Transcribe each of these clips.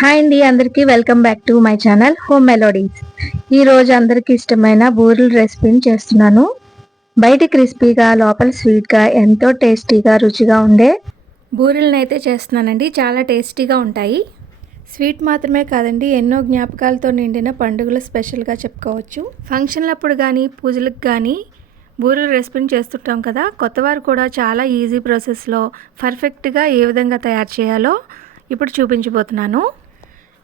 Hi అండి అందరికీ welcome back to my channel home melodies ఈ రోజు అందరికీ ఇష్టమైన బూరెల రెసిపీని చేస్తున్నాను. బయట క్రిస్పీగా లోపల స్వీట్గా ఎంతో టేస్టీగా రుచిగా ఉండే బూరెలను అయితే చేస్తున్నానండి. చాలా టేస్టీగా ఉంటాయి. స్వీట్ మాత్రమే కాదండి ఎన్నో జ్ఞాపకాలతో నిండిన పండుగలు స్పెషల్గా చెప్పుకోవచ్చు. ఫంక్షన్లప్పుడు కానీ పూజలకు కానీ బూరెల రెసిపీని చేస్తుంటాం కదా కొత్తవారు కూడా చాలా ఈజీ ప్రాసెస్లో పర్ఫెక్ట్గా ఏ విధంగా తయారు చేయాలో ఇప్పుడు చూపించబోతున్నాను.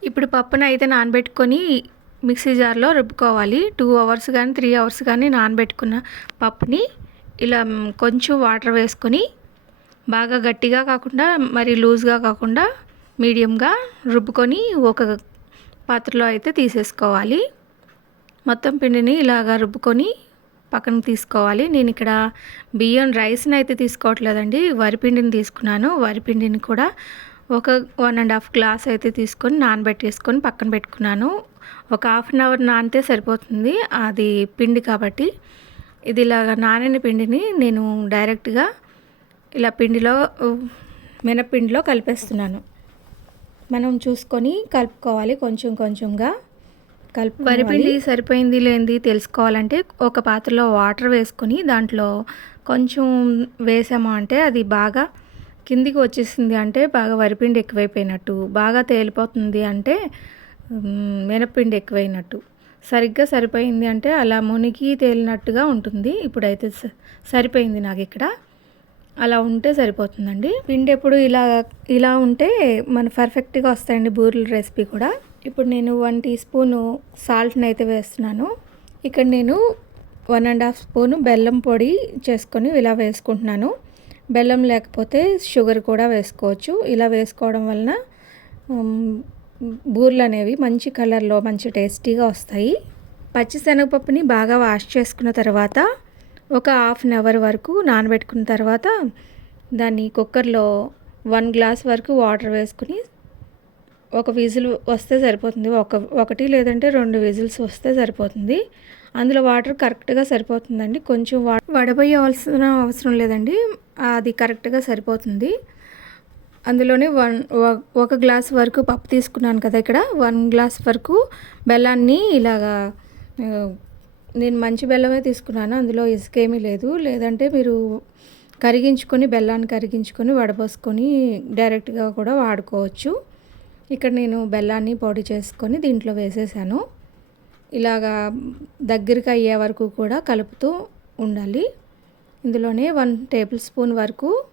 ఇప్పుడు పప్పును అయితే నానబెట్టుకొని మిక్సీ జార్లో రుబ్బుకోవాలి. టూ అవర్స్ కానీ త్రీ అవర్స్ కానీ నానబెట్టుకున్న పప్పుని ఇలా కొంచెం వాటర్ వేసుకొని బాగా గట్టిగా కాకుండా మరి లూజ్గా కాకుండా మీడియంగా రుబ్బుకొని ఒక పాత్రలో అయితే తీసేసుకోవాలి. మొత్తం పిండిని ఇలాగా రుబ్బుకొని పక్కన తీసుకోవాలి. నేను ఇక్కడ బియ్యం రైస్ని అయితే తీసుకోవట్లేదండి. వరిపిండిని తీసుకున్నాను. వరిపిండిని కూడా ఒక వన్ అండ్ హాఫ్ గ్లాస్ అయితే తీసుకొని నానబెట్టేసుకొని పక్కన పెట్టుకున్నాను. ఒక హాఫ్ అన్ అవర్ నానితే సరిపోతుంది. అది పిండి కాబట్టి ఇది ఇలాగ నానిన పిండిని నేను డైరెక్ట్గా ఇలా పిండిలో మినపిండిలో కలిపేస్తున్నాను. మనం చూసుకొని కలుపుకోవాలి కొంచెం కొంచెంగా. కలుపు వరిపిండి సరిపోయింది లేనిది తెలుసుకోవాలంటే ఒక పాత్రలో వాటర్ వేసుకొని దాంట్లో కొంచెం వేసాము అంటే అది బాగా కిందికి వచ్చేసింది అంటే బాగా వరిపిండి ఎక్కువైపోయినట్టు బాగా తేలిపోతుంది అంటే మినప్పిండి ఎక్కువైనట్టు. సరిగ్గా సరిపోయింది అంటే అలా మునిగి తేలినట్టుగా ఉంటుంది. ఇప్పుడైతే స- సరిపోయింది నాకు ఇక్కడ. అలా ఉంటే సరిపోతుందండి. పిండి ఎప్పుడు ఇలా ఇలా ఉంటే మన పర్ఫెక్ట్గా వస్తాయండి బూరెల రెసిపీ కూడా. ఇప్పుడు నేను వన్ టీ స్పూను సాల్ట్ని అయితే వేస్తున్నాను. ఇక్కడ నేను వన్ అండ్ హాఫ్ స్పూను బెల్లం పొడి చేసుకొని ఇలా వేసుకుంటున్నాను. బెల్లం లేకపోతే షుగర్ కూడా వేసుకోవచ్చు. ఇలా వేసుకోవడం వలన బూర్లు బూరెలు అనేవి మంచి కలర్లో మంచి టేస్టీగా వస్తాయి. పచ్చిశనగపప్పుని బాగా వాష్ చేసుకున్న తర్వాత ఒక హాఫ్ అన్ అవర్ వరకు నానబెట్టుకున్న తర్వాత దాన్ని కుక్కర్లో వన్ గ్లాస్ వరకు వాటర్ వేసుకుని ఒక విజిల్ వస్తే సరిపోతుంది. ఒక ఒకటి లేదంటే రెండు విజిల్స్ వస్తే సరిపోతుంది. అందులో వాటర్ కరెక్ట్గా సరిపోతుందండి. కొంచెం వడబోయవలసిన అవసరం లేదండి. అది కరెక్ట్గా సరిపోతుంది. అందులోనే వన్ ఒక- గ్లాస్ వరకు పప్పు తీసుకున్నాను కదా ఇక్కడ. వన్ గ్లాస్ వరకు బెల్లాన్ని ఇలాగా నేను మంచి బెల్లమే తీసుకున్నాను. అందులో ఇసుకేమీ లేదు. లేదంటే మీరు కరిగించుకొని బెల్లాన్ని కరిగించుకొని వడపోసుకొని డైరెక్ట్గా కూడా వాడుకోవచ్చు. ఇక్కడ నేను బెల్లాన్ని పొడి చేసుకొని దీంట్లో వేసేసాను. ఇలాగా దగ్గరికి అయ్యే వరకు కూడా కలుపుతూ ఉండాలి. ఇందులోనే వన్ టేబుల్ స్పూన్ వరకు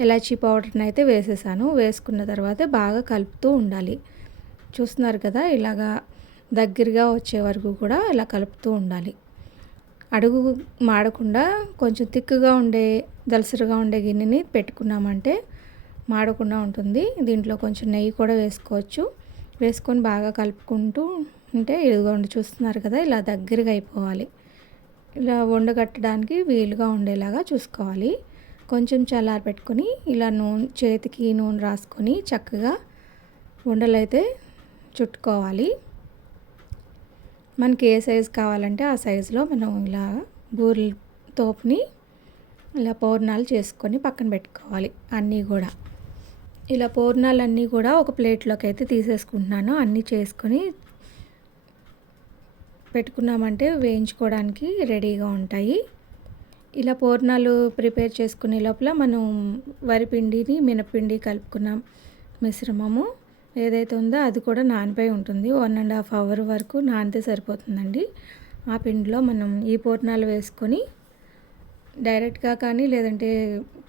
ఎలాచీ పౌడర్ని అయితే వేసేసాను. వేసుకున్న తర్వాత బాగా కలుపుతూ ఉండాలి. చూస్తున్నారు కదా ఇలాగా దగ్గరగా వచ్చే వరకు కూడా ఇలా కలుపుతూ ఉండాలి. అడుగు మాడకుండా కొంచెం తిక్కుగా ఉండే దలసరిగా ఉండే గిన్నెని పెట్టుకున్నామంటే మాడకుండా ఉంటుంది. దీంట్లో కొంచెం నెయ్యి కూడా వేసుకోవచ్చు. వేసుకొని బాగా కలుపుకుంటూ అంటే ఇదిగోండి చూస్తున్నారు కదా ఇలా దగ్గరగా అయిపోవాలి. ఇలా వండగట్టడానికి వీలుగా ఉండేలాగా చూసుకోవాలి. కొంచెం చల్లారి పెట్టుకొని ఇలా నూనె చేతికి నూనె రాసుకొని చక్కగా ఉండలైతే చుట్టుకోవాలి. మనకి ఏ సైజు కావాలంటే ఆ సైజులో మనం ఇలా బూరెల తోపుని ఇలా పూర్ణాలు చేసుకొని పక్కన పెట్టుకోవాలి అన్నీ కూడా. ఇలా పూర్ణాలన్నీ కూడా ఒక ప్లేట్లోకి అయితే తీసేసుకుంటున్నాను. అన్నీ చేసుకొని పెట్టుకున్నామంటే వేయించుకోవడానికి రెడీగా ఉంటాయి. ఇలా పూర్ణాలు ప్రిపేర్ చేసుకునే లోపల మనం వరిపిండిని మినపిండి కలుపుకున్నాం మిశ్రమము. ఏదైతే ఉందో అది కూడా నానిపోయి ఉంటుంది. వన్ అండ్ హాఫ్ అవర్ వరకు నానితే సరిపోతుందండి. ఆ పిండిలో మనం ఈ పూర్ణాలు వేసుకొని డైరెక్ట్గా కానీ లేదంటే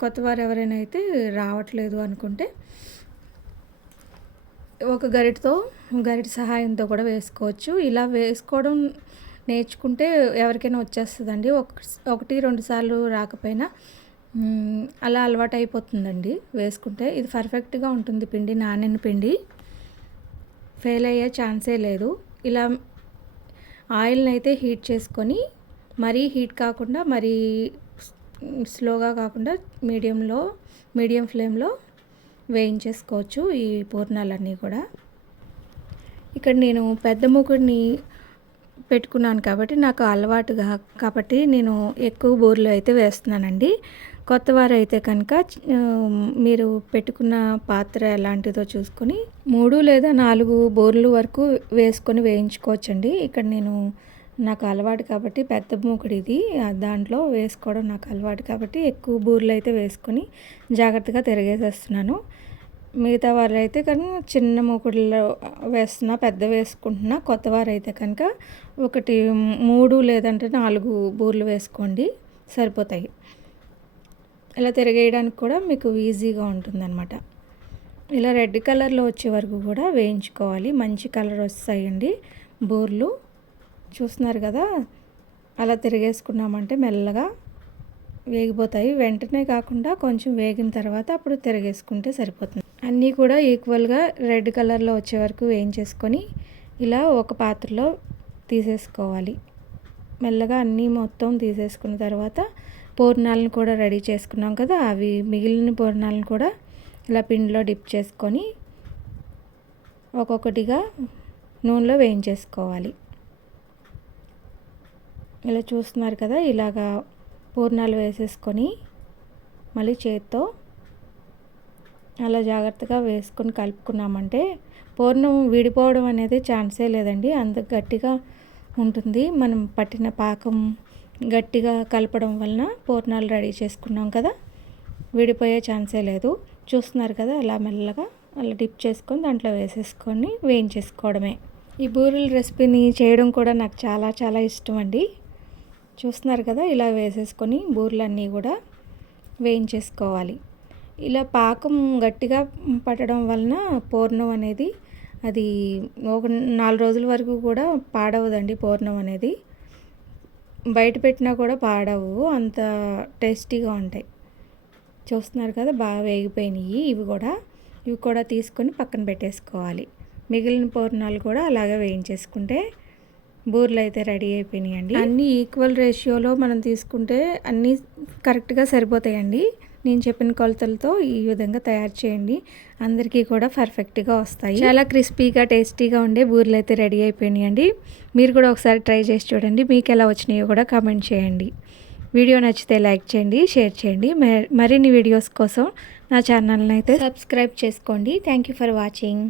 కొత్తవారు ఎవరైనా అయితే రావట్లేదు అనుకుంటే ఒక గరిటతో గరిట సహాయంతో కూడా వేసుకోవచ్చు. ఇలా వేసుకోవడం నేర్చుకుంటే ఎవరికైనా వచ్చేస్తుందండి. ఒక ఒకటి రెండు సార్లు రాకపోయినా అలా అలవాటు అయిపోతుందండి వేసుకుంటే. ఇది పర్ఫెక్ట్గా ఉంటుంది పిండి నానిన పిండి. ఫెయిల్ అయ్యే ఛాన్సే లేదు. ఇలా ఆయిల్ని అయితే హీట్ చేసుకొని మరీ హీట్ కాకుండా మరీ స్లోగా కాకుండా మీడియంలో మీడియం ఫ్లేమ్లో వేయించేసుకోవచ్చు ఈ పూర్ణాలన్నీ కూడా. ఇక్కడ నేను పెద్ద మూకుడిని పెట్టుకున్నాను కాబట్టి నాకు అలవాటుగా కాబట్టి నేను ఎక్కువ బూరెలు అయితే వేస్తున్నానండి. కొత్త వారు అయితే కనుక మీరు పెట్టుకున్న పాత్ర ఎలాంటిదో చూసుకొని మూడు లేదా నాలుగు బోర్లు వరకు వేసుకొని వేయించుకోవచ్చండి. ఇక్కడ నేను నాకు అలవాటు కాబట్టి పెద్ద మూకుడు ఇది దాంట్లో వేసుకోవడం నాకు అలవాటు కాబట్టి ఎక్కువ బూర్లు అయితే వేసుకొని జాగ్రత్తగా తిరిగేసేస్తున్నాను. మిగతా వారు అయితే కానీ చిన్న మూకుడులో వేస్తున్నా పెద్ద వేసుకుంటున్నా కొత్త వారు అయితే కనుక ఒకటి మూడు లేదంటే నాలుగు బూర్లు వేసుకోండి సరిపోతాయి. ఇలా తిరగేయడానికి కూడా మీకు ఈజీగా ఉంటుందన్నమాట. ఇలా రెడ్ కలర్లో వచ్చే వరకు కూడా వేయించుకోవాలి. మంచి కలర్ వస్తాయండి బూర్లు. చూస్తున్నారు కదా అలా తిరిగేసుకున్నామంటే మెల్లగా వేగిపోతాయి. వెంటనే కాకుండా కొంచెం వేగిన తర్వాత అప్పుడు తిరిగేసుకుంటే సరిపోతుంది. అన్నీ కూడా ఈక్వల్గా రెడ్ కలర్లో వచ్చే వరకు వేయించేసుకొని ఇలా ఒక పాత్రలో తీసేసుకోవాలి. మెల్లగా అన్నీ మొత్తం తీసేసుకున్న తర్వాత పూర్ణాలను కూడా రెడీ చేసుకున్నాం కదా అవి మిగిలిన పూర్ణాలను కూడా ఇలా పిండిలో డిప్ చేసుకొని ఒక్కొక్కటిగా నూనెలో వేయించేసుకోవాలి. ఇలా చూస్తున్నారు కదా ఇలాగా పూర్ణాలు వేసేసుకొని మళ్ళీ చేత్తో అలా జాగ్రత్తగా వేసుకొని కలుపుకున్నామంటే పూర్ణం విడిపోవడం అనేది ఛాన్సే లేదండి. అంత గట్టిగా ఉంటుంది. మనం పట్టిన పాకం గట్టిగా కలపడం వలన పూర్ణాలు రెడీ చేసుకున్నాం కదా విడిపోయే ఛాన్సే లేదు. చూస్తున్నారు కదా అలా మెల్లగా అలా డిప్ చేసుకొని దాంట్లో వేసేసుకొని వేయించేసుకోవడమే. ఈ బూరెల రెసిపీని చేయడం కూడా నాకు చాలా చాలా ఇష్టం అండి. చూస్తున్నారు కదా ఇలా వేసేసుకొని బూరెలన్నీ కూడా వేయించేసుకోవాలి. ఇలా పాకం గట్టిగా పట్టడం వలన పూర్ణం అనేది అది ఒక నాలుగు రోజుల వరకు కూడా పాడవదండి పూర్ణం అనేది. బయట పెట్టినా కూడా పాడవు అంత టేస్టీగా ఉంటాయి. చూస్తున్నారు కదా బాగా వేగిపోయినాయి ఇవి కూడా. ఇవి కూడా తీసుకొని పక్కన పెట్టేసుకోవాలి. మిగిలిన పూర్ణాలు కూడా అలాగే వేయించేసుకుంటే బూర్లు అయితే రెడీ అయిపోయినాయండి. అన్నీ ఈక్వల్ రేషియోలో మనం తీసుకుంటే అన్నీ కరెక్ట్గా సరిపోతాయండి. నేను చెప్పిన కొలతలతో ఈ విధంగా తయారు చేయండి. అందరికీ కూడా పర్ఫెక్ట్గా వస్తాయి. చాలా క్రిస్పీగా టేస్టీగా ఉండే బూరెలు అయితే రెడీ అయిపోయినాయండి. మీరు కూడా ఒకసారి ట్రై చేసి చూడండి. మీకు ఎలా వచ్చినాయో కూడా కామెంట్ చేయండి. వీడియో నచ్చితే లైక్ చేయండి షేర్ చేయండి. మరిన్ని వీడియోస్ కోసం నా ఛానల్ని అయితే సబ్స్క్రైబ్ చేసుకోండి. Thank you for watching.